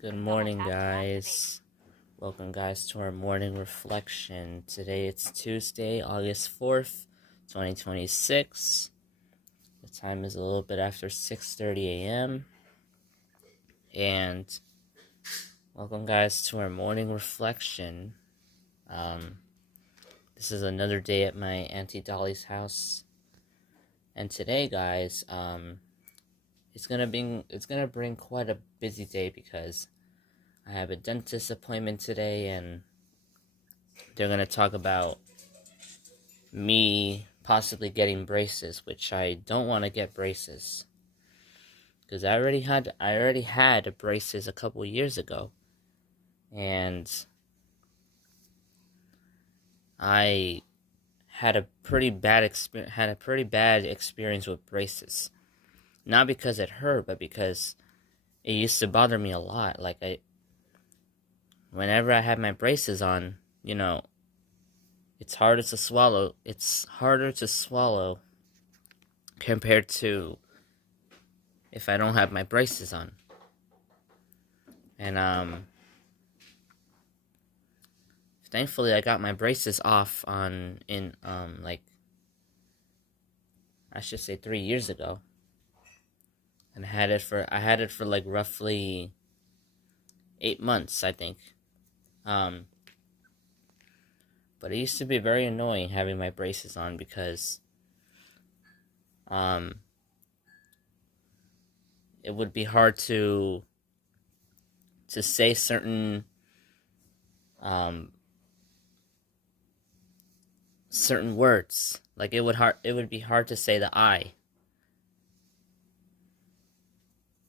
Good morning, guys. Welcome, guys, to our morning reflection. Today it's Tuesday, August 4th, 2026. The time is a little bit after 6:30 a.m. And welcome, guys, to our morning reflection. This is another day at my Auntie Dolly's house. And today, guys, it's gonna bring quite a busy day because I have a dentist appointment today, and they're gonna talk about me possibly getting braces, which I don't want to get braces because I already had braces a couple years ago, and I had a pretty bad experience with braces. Not because it hurt, but because it used to bother me a lot. Whenever I had my braces on, it's harder to swallow. It's harder to swallow compared to if I don't have my braces on. And thankfully I got my braces off I should say 3 years ago. And I had it for like roughly 8 months, I think. But it used to be very annoying having my braces on because it would be hard to say certain words. Like it would be hard to say the I.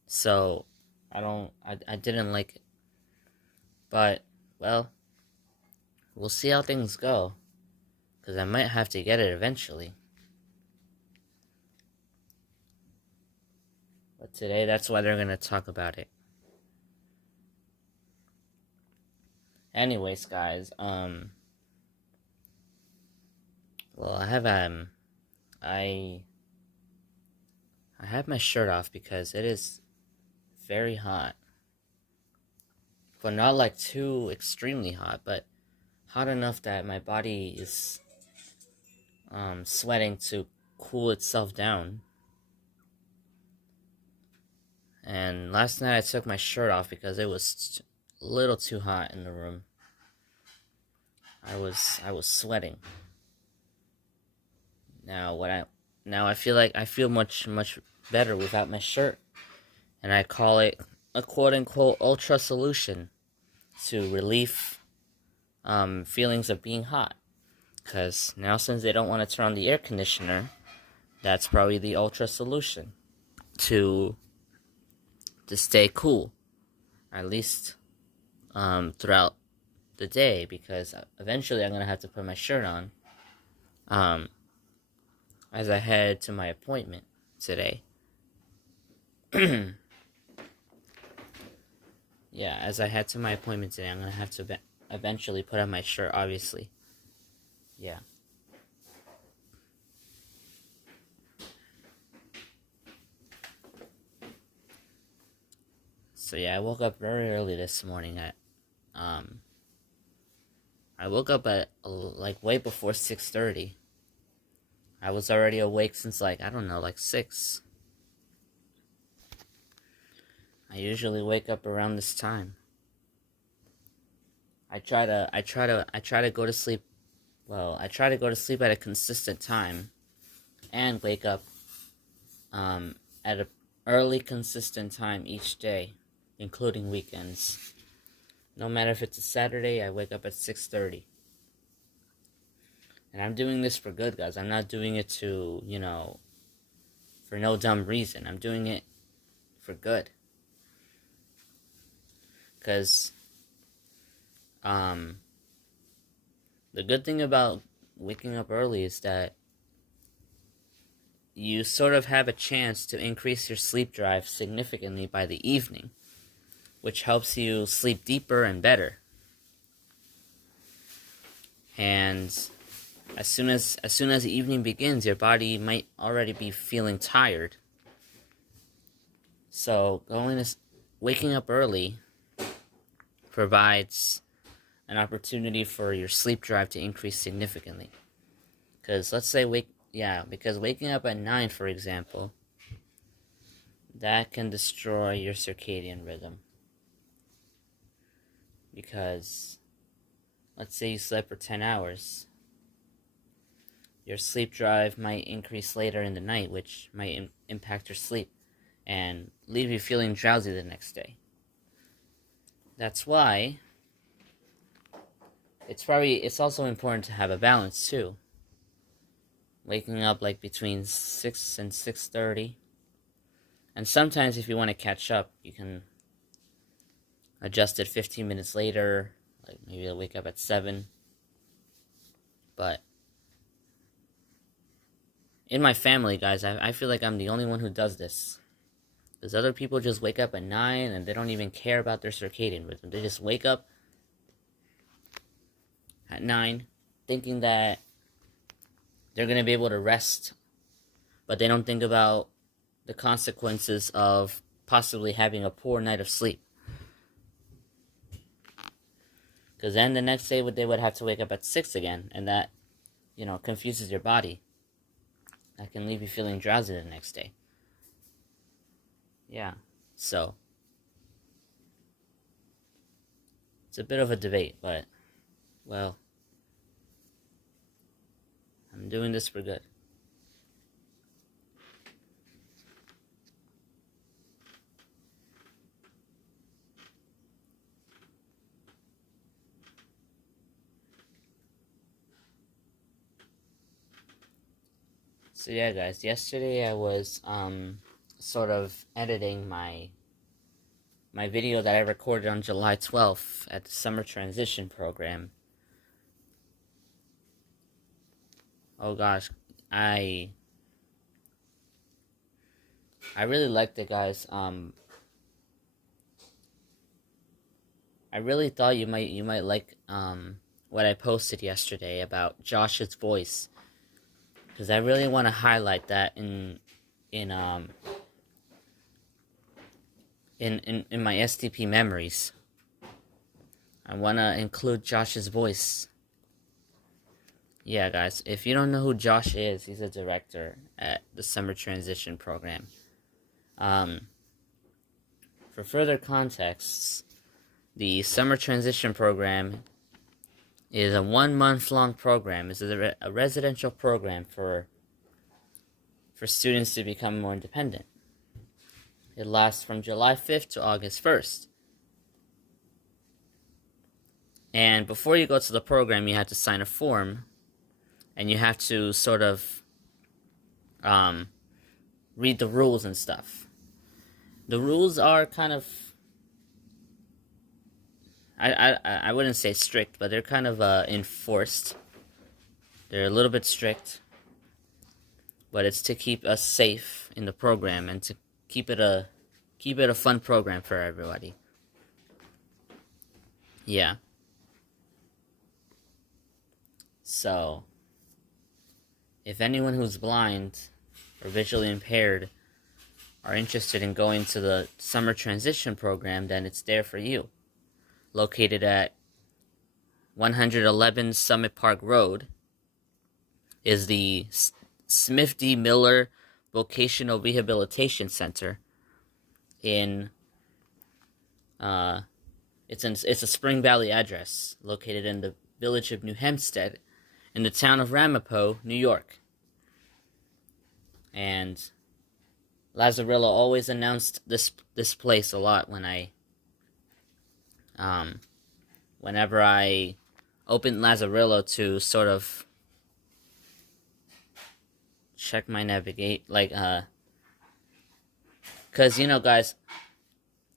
So I didn't like it. But well, we'll see how things go, because I might have to get it eventually. But today, that's why they're gonna talk about it. Anyways, guys, well, I have my shirt off because it is very hot. But not like too extremely hot, but hot enough that my body is sweating to cool itself down. And last night I took my shirt off because it was a little too hot in the room. I was sweating. Now I feel much better without my shirt, and I call it a quote unquote ultra solution to relieve feelings of being hot. Because now, since they don't want to turn on the air conditioner, that's probably the ultra solution to stay cool, at least throughout the day, because eventually I'm gonna have to put my shirt on as I head to my appointment today. Yeah, as I head to my appointment today, I'm gonna have to eventually put on my shirt, obviously. Yeah. So yeah, I woke up very early this morning. I woke up at way before 6:30. I was already awake since 6. I usually wake up around this time. I try to go to sleep. Well, I try to go to sleep at a consistent time and wake up at an early consistent time each day, including weekends. No matter if it's a Saturday, I wake up at 6:30. And I'm doing this for good, guys. I'm not doing it to, for no dumb reason. I'm doing it for good. Because the good thing about waking up early is that you sort of have a chance to increase your sleep drive significantly by the evening, which helps you sleep deeper and better. And as soon as the evening begins, your body might already be feeling tired. So waking up early provides an opportunity for your sleep drive to increase significantly. Because let's say because waking up at 9, for example, that can destroy your circadian rhythm. Because let's say you slept for 10 hours, your sleep drive might increase later in the night, which might impact your sleep and leave you feeling drowsy the next day. That's why it's also important to have a balance too. Waking up like between 6 and 6:30. And sometimes if you want to catch up, you can adjust it 15 minutes later, like maybe I'll wake up at 7. But in my family, guys, I feel like I'm the only one who does this. Because other people just wake up at 9 and they don't even care about their circadian rhythm. They just wake up at 9 thinking that they're going to be able to rest, but they don't think about the consequences of possibly having a poor night of sleep. Because then the next day they would have to wake up at 6 again, and that, confuses your body. That can leave you feeling drowsy the next day. Yeah, so it's a bit of a debate, but, well, I'm doing this for good. So yeah, guys, yesterday I was sort of editing my video that I recorded on July 12th at the summer transition program. Oh gosh, I really liked it, guys. I really thought you might like what I posted yesterday about Josh's voice, because I really want to highlight that in my STP memories. I want to include Josh's voice. Yeah, guys, if you don't know who Josh is, he's a director at the summer transition program. For further context, the summer transition program is a 1-month-long program. It's a residential program for students to become more independent. It lasts from July 5th to August 1st. And before you go to the program, you have to sign a form, and you have to sort of read the rules and stuff. The rules are kind of, I wouldn't say strict, but they're kind of enforced. They're a little bit strict, but it's to keep us safe in the program and to keep it a fun program for everybody. Yeah. So, if anyone who's blind or visually impaired are interested in going to the summer transition program, then it's there for you. Located at 111 Summit Park Road is the Smith D. Miller Vocational Rehabilitation Center it's a Spring Valley address located in the village of New Hempstead in the town of Ramapo, New York. And Lazarillo always announced this place a lot whenever I opened Lazarillo to sort of check my navigate, because, guys,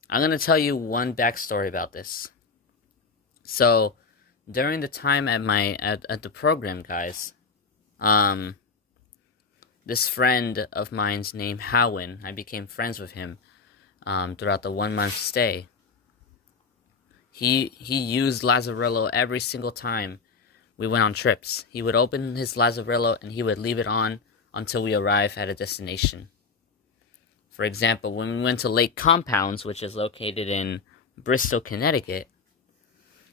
I'm going to tell you one backstory about this. So, during the time at the program, guys, this friend of mine's named Howen, I became friends with him throughout the 1-month stay. He used Lazarillo every single time we went on trips. He would open his Lazarillo and he would leave it on until we arrive at a destination. For example, when we went to Lake Compounds, which is located in Bristol, Connecticut,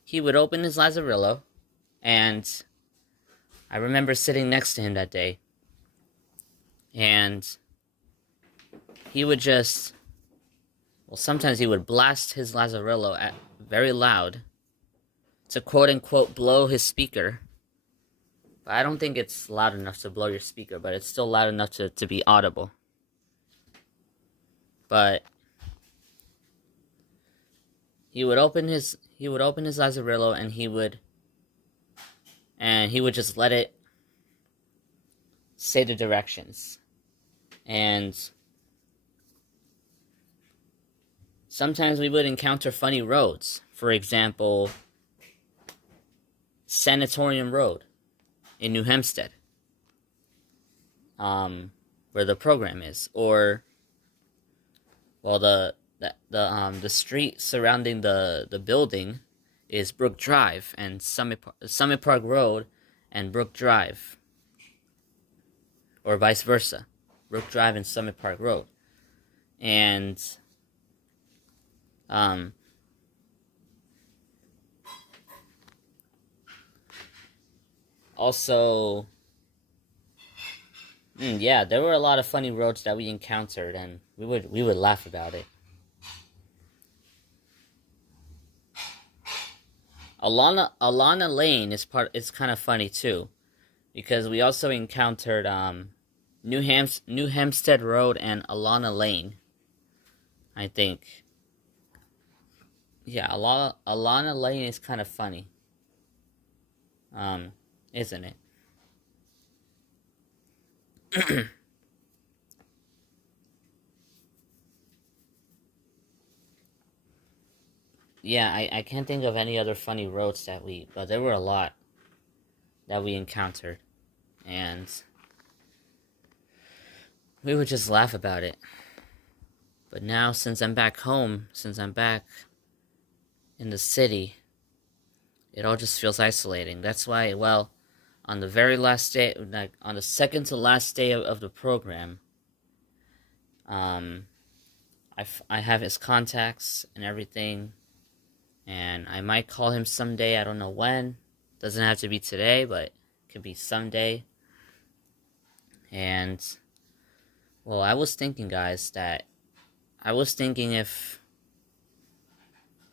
he would open his Lazarillo, and I remember sitting next to him that day, and he would just, well, sometimes he would blast his Lazarillo at very loud to quote-unquote blow his speaker. But I don't think it's loud enough to blow your speaker, but it's still loud enough to be audible. But he would open his Lazarillo, and he would just let it say the directions. And sometimes we would encounter funny roads. For example, Sanatorium Road in New Hampstead, where the program is, or, well, the street surrounding the building is Brook Drive, and Summit Park Road and Brook Drive, or vice versa, Brook Drive and Summit Park Road. And also, yeah, there were a lot of funny roads that we encountered, and we would laugh about it. Alana Lane is kind of funny too, because we also encountered New Hampstead Road and Alana Lane, I think. Yeah, Alana Lane is kind of funny. Isn't it? Yeah, I can't think of any other funny roads but there were a lot that we encountered, and we would just laugh about it. But now, since I'm back home, since I'm back in the city, it all just feels isolating. That's why, well, on the very last day, like on the second to last day of the program, I have his contacts and everything, and I might call him someday. I don't know when. Doesn't have to be today, but it could be someday. And, well, I was thinking, guys,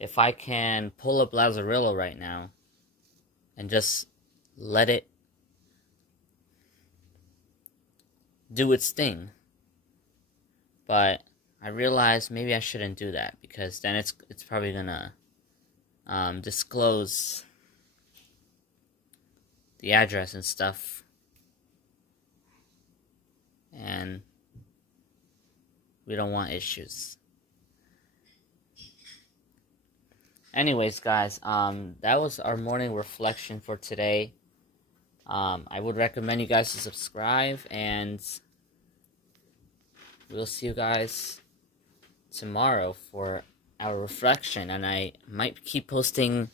if I can pull up Lazarillo right now and just let it do its thing. But I realized maybe I shouldn't do that, because then it's probably gonna disclose the address and stuff, and we don't want issues. Anyways, guys, that was our morning reflection for today. I would recommend you guys to subscribe, and we'll see you guys tomorrow for our reflection. And I might keep posting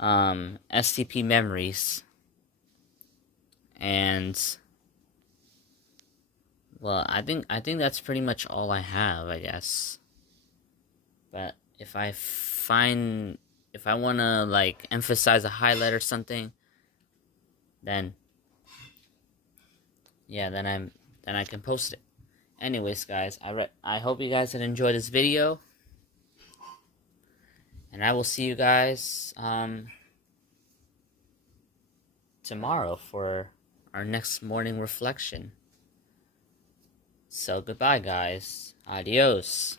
STP memories. And, well, I think that's pretty much all I have, I guess. But if I want to, like, emphasize a highlight or something, then, yeah, then I can post it. Anyways, guys, I hope you guys had enjoyed this video, and I will see you guys tomorrow for our next morning reflection. So goodbye, guys. Adios.